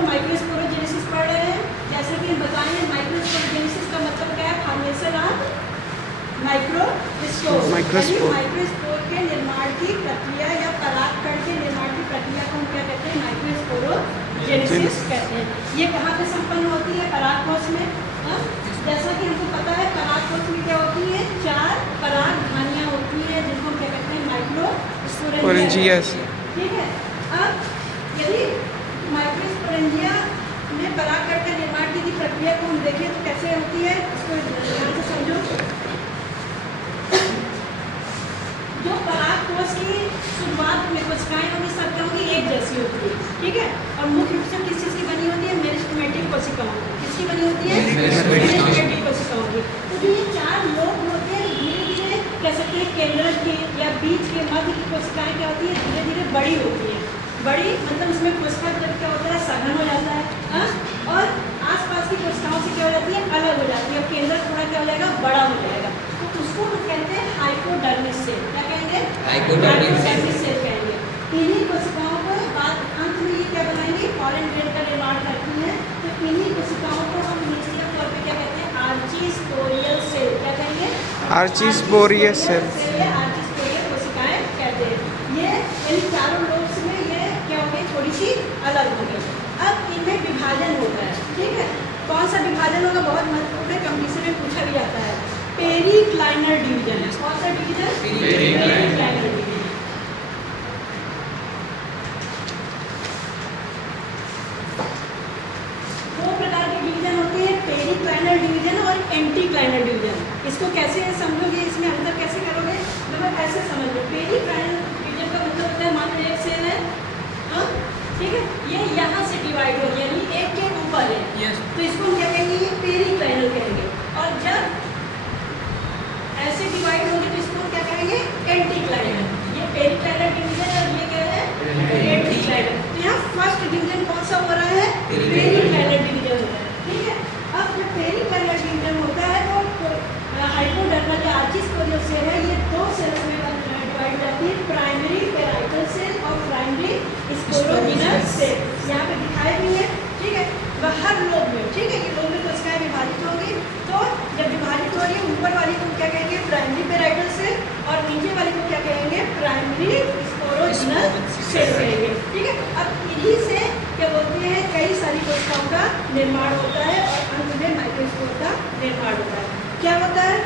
लोग माइक्रोस्पोरोजेनेसिस पढ़ रहे हैं। जैसे कि हम बताएंगे माइक्रोस्पोरोजेनेसिस का मतलब क्या है, फॉर्मेशन ऑफ माइक्रोस्पोर के निर्माण की प्रक्रिया या परागकण के निर्माण की प्रक्रिया को हम क्या कहते हैं, माइक्रोस्पोरोजेनेसिस कहते हैं। ये कहाँ पे संपन्न होती है, परागकोश में। जैसा कि हमको पता है परागकोश में क्या होती है, 4 परागधानियाँ होती है जिनको हम क्या कहते हैं, माइक्रोस्पोरेंजिया। ठीक है। अब यदि माइक्रोस्पोरेंजिया में परागकण के निर्माण की प्रक्रिया को हम देखें तो कैसे होती है, इसको ध्यान से समझो। जो परागकोश की शुरुआत में कोशिकाएं होंगी सब क्या होंगी, एक जैसी होती है। ठीक है। और मुख्य रूप से किस चीज़ की बनी होती है, मेरिस्टेमेटिक कोशिकाओं की। किसकी बनी होती है, मेरिस्टेमेटिक कोशिकाओं की। तो जो ये 4 लोब होते हैं धीरे धीरे कह सकते हैं केंद्र के या बीच के मध्य की कोशिकाएं क्या होती है, धीरे धीरे बड़ी होती है। बड़ी मतलब उसमें कोशिका द्रव्य क्या होता है, सघन हो जाता है। और आसपास की कोशिकाओं से क्या हो जाती है, अलग हो जाती है। केंद्र थोड़ा क्या हो जाएगा, बड़ा हो जाएगा। तो उसको हम कहते हैं हाइपोडर्मिस सेल। क्या कहेंगे, हाइपोडर्मिस सेल कहेंगे। इन्हीं कोशिकाओं को बाद अंत में ये क्या बनाएंगे, पॉलन ग्रेन का निर्माण करती हैं। तो इन्हीं कोशिकाओं को हम निश्चित तौर पर क्या कहते हैं, आर्चीस्पोरियल सेल। क्या कहेंगे, आर्चीस्पोरियल सेल। आर्चीस्पोरियल कोशिकाएं कहते हैं। ये इन चारों लोब्स में ये क्या हो गई, थोड़ी सी अलग हो गई। अब इनमें विभाजन होता है। ठीक है। कौन सा विभाजन होगा, बहुत महत्वपूर्ण है, कंपटीशन में पूछा भी जाता है। पेरिक्लाइनर डिवीजन। कौन सा डिवीजन, पेरिक्लाइनर डिवीजन। दो प्रकार के डिवीजन होते हैं, पेरिक्लाइनर डिवीजन और एंटीक्लाइनर डिवीजन। इसको कैसे समझोगे, इसमें अंतर कैसे करोगे, मतलब ऐसे समझ लो। पेरिक्लाइनर डिवीजन का मतलब होता है, मान लो एक सेल है, ठीक है, ये यहाँ से डिवाइड हो गया, यानी एक के ऊपर है। तो इसको हम क्या कहेंगे, ये पेरिक्लाइनर कहेंगे। और जब ऐसे डिवाइड होंगे तो इसको क्या कहेंगे, एंटीक्लाइनर। ये पेरिक्लाइनर डिवीजन है और ये क्या है, एंटीक्लाइनर। तो यहाँ फर्स्ट डिवीजन कौन सा हो रहा है, पेरिक्लाइनर डिवीजन हो रहा है। ठीक है। अब जब पेरिक्लाइनर डिवीजन होता है तो हाइपोडर्मल या आर्चीस्पोरियल सेल है, ये 2 सेल्स में डिवाइड हो जाती है, प्राइमरी पेराइटल सेल और प्राइमरी स्पोरोजिनस सेल। यहाँ पे दिखाए भी है। ठीक है। वह हर लोब में, ठीक है, ये लोब में कोशिकाएं विभाजित होंगी। तो जब विभाजित हो रही है, ऊपर वाली को क्या कहेंगे, प्राइमरी पेराइटल सेल, और नीचे वाली को क्या कहेंगे, प्राइमरी स्पोरोजिनस सेल कहेंगे। ठीक है। अब इन्हीं से क्या बोलते हैं, कई सारी कोशिकाओं का निर्माण होता है और अंत में माइक्रोस्पोर का निर्माण होता है। क्या होता है,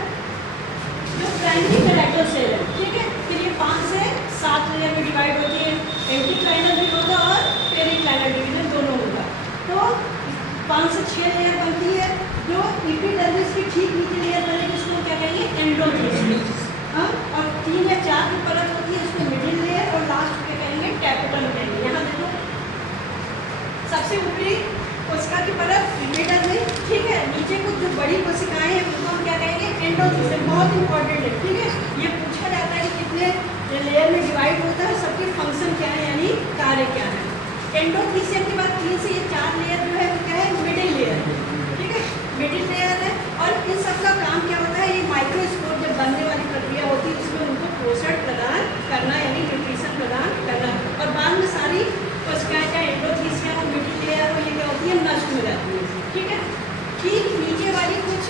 जो प्राइमरी पेराइटल सेल है, ठीक है, फिर ये 5 से 7 लेयर में डिवाइड होती है। एंटीक्लाइनर भी होगा और पेरिक्लाइनर डिवीजन दोनों होगा। तो 5 से 6 लेयर बनती है। जो एपिडर्मिस की ठीक नीचे लेयर बनेगी उसको क्या कहेंगे, एंडोडर्मिस। और 3 या 4 की परत होती है, उसको मिडिल लेयर, और लास्ट क्या कहेंगे, टैपेटम कहेंगे। यहाँ देखो, सबसे ऊपरी कोशिका की परत एपिडर्मिस, ठीक है, नीचे कुछ जो बड़ी कोशिकाएं हैं उनको हम क्या कहेंगे, एंडोडर्मिस। बहुत इंपॉर्टेंट है। ठीक है। ये पूछा जाता है कि कितने लेयर में डिवाइड होता है, सबके फंक्शन क्या है, यानी कार्य क्या है। एंडोथीसियम के बाद 3 से ये 4 लेयर जो है वो क्या है, मिडिल लेयर है। ठीक है, मिडिल लेयर है। और इन सब का काम क्या होता है, ये माइक्रोस्पोर जब बनने वाली प्रक्रिया होती है उसमें उनको पोषण प्रदान करना, यानी न्यूट्रिशन प्रदान करना। और बाद में सारी कोशिकाएं चाहे एंडोथीसियम और मिडिल लेयर हो, ये क्या होती है, नष्ट हो जाती है। ठीक है। ठीक नीचे वाली कुछ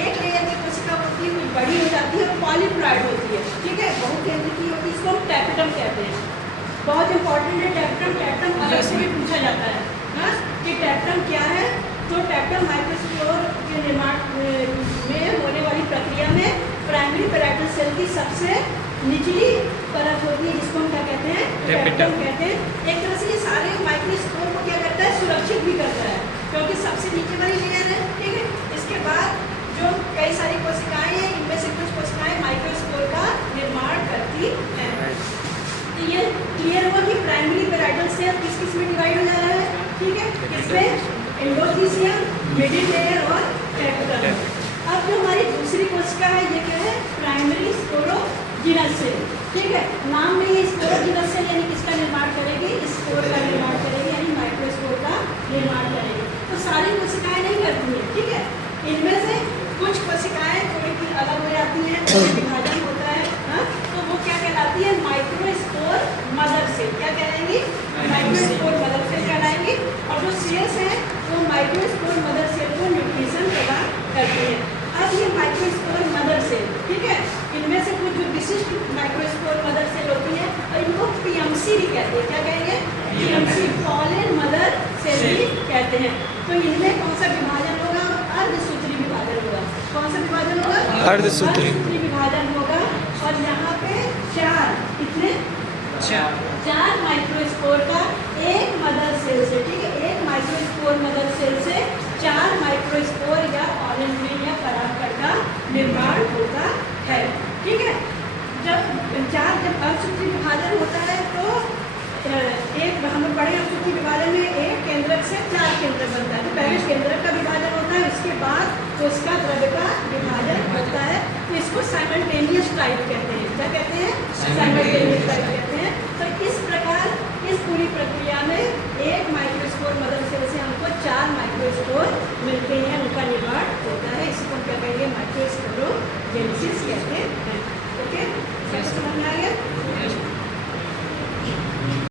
एक लेयर की कोशिका होती है, कुछ बड़ी हो जाती है और पॉलीप्लॉइड होती है। ठीक है, बहुकेंद्र की होती है, इसको हम टैपेटम कहते हैं। बहुत इंपॉर्टेंट है टैपेटम। टैपेटम अलग से भी पूछा जाता है ना कि टैपेटम क्या है। तो टैपेटम माइक्रोस्पोर के निर्माण में होने वाली प्रक्रिया में प्राइमरी पेराइटल सेल की सबसे निचली परत होती है, जिसको हम क्या कहते हैं, टैपेटम कहते हैं। एक तरह से ये सारे माइक्रोस्पोर को क्या करता है, सुरक्षित भी करता है, क्योंकि सबसे नीचे वाली लेयर है। ठीक है। इसके बाद जो कई सारी कोशिकाएं हैं, इनमें से कुछ कोशिकाएं माइक्रोस्पोर का निर्माण करती हैं। तो ये क्लियर हुआ कि प्राइमरी पेराइटल सेल किस किस में डिवाइड हो जा रहा है। ठीक है। इसमें एंडोथीसियम, मिडिल लेयर और टैपेटम। अब जो हमारी दूसरी कोशिका है ये क्या है, प्राइमरी स्पोरोजिनस सेल। ठीक है। नाम में ये स्पोरोजिनस सेल यानी किसका निर्माण करेगी, स्पोर का निर्माण करेगी, यानी माइक्रोस्पोर का निर्माण करेगी। तो सारी कोशिकाएं नहीं करती हैं। ठीक है। इनमें से कुछ कोशिकाएं थोड़ी सी अलग हो जाती हैं, विभाजन होता है। तो वो क्या कहलाती है, माइक्रोस्पोर मदर सेल। क्या कहलाएंगी, माइक्रोस्पोर मदर सेल कहलाएंगी। और जो सेल्स माइक्रोस्पोर मदर सेल को न्यूट्रिशन प्रदान करती है। अब ये माइक्रोस्पोर मदर सेल, ठीक है, इनमें से कुछ जो विशिष्ट माइक्रोस्पोर मदर सेल होती है और इनको पीएमसी भी कहते हैं। क्या कहेंगे? पीएमसी, पॉलन मदर सेल भी कहते हैं। तो इनमें कौन सा विभाजन होगा? अर्धसूत्री विभाजन होगा। कौन सा विभाजन होगा? अर्धसूत्री विभाजन होगा। और यहाँ पे 4 कितने? 4 माइक्रोस्पोर का एक मदर सेल से, ठीक है, एक माइक्रोस्पोर मदर सेल से 4 माइक्रोस्पोर या पॉलन ग्रेन या परागकण का निर्माण होता है, ठीक है। जब अर्धसूत्री विभाजन होता है तो एक हम पढ़े अर्धसूत्री विभाजन में एक केंद्रक से 4 केंद्रक बनता है। तो पहले केंद्रक का विभाजन होता है, उसके बाद उसका द्रव्य का विभाजन होता है। तो इसको साइमल्टेनियस टाइप कहते हैं। क्या कहते हैं? साइमल्टेनियस टाइप कहते हैं। तो इस प्रकार इस पूरी प्रक्रिया में एक माइक्रोस्पोर मदर सेल से हमको 4 माइक्रोस्पोर मिलते हैं, उनका निर्माण होता है। इसको क्या कहेंगे? माइक्रोस्पोरोजेनेसिस कहते हैं।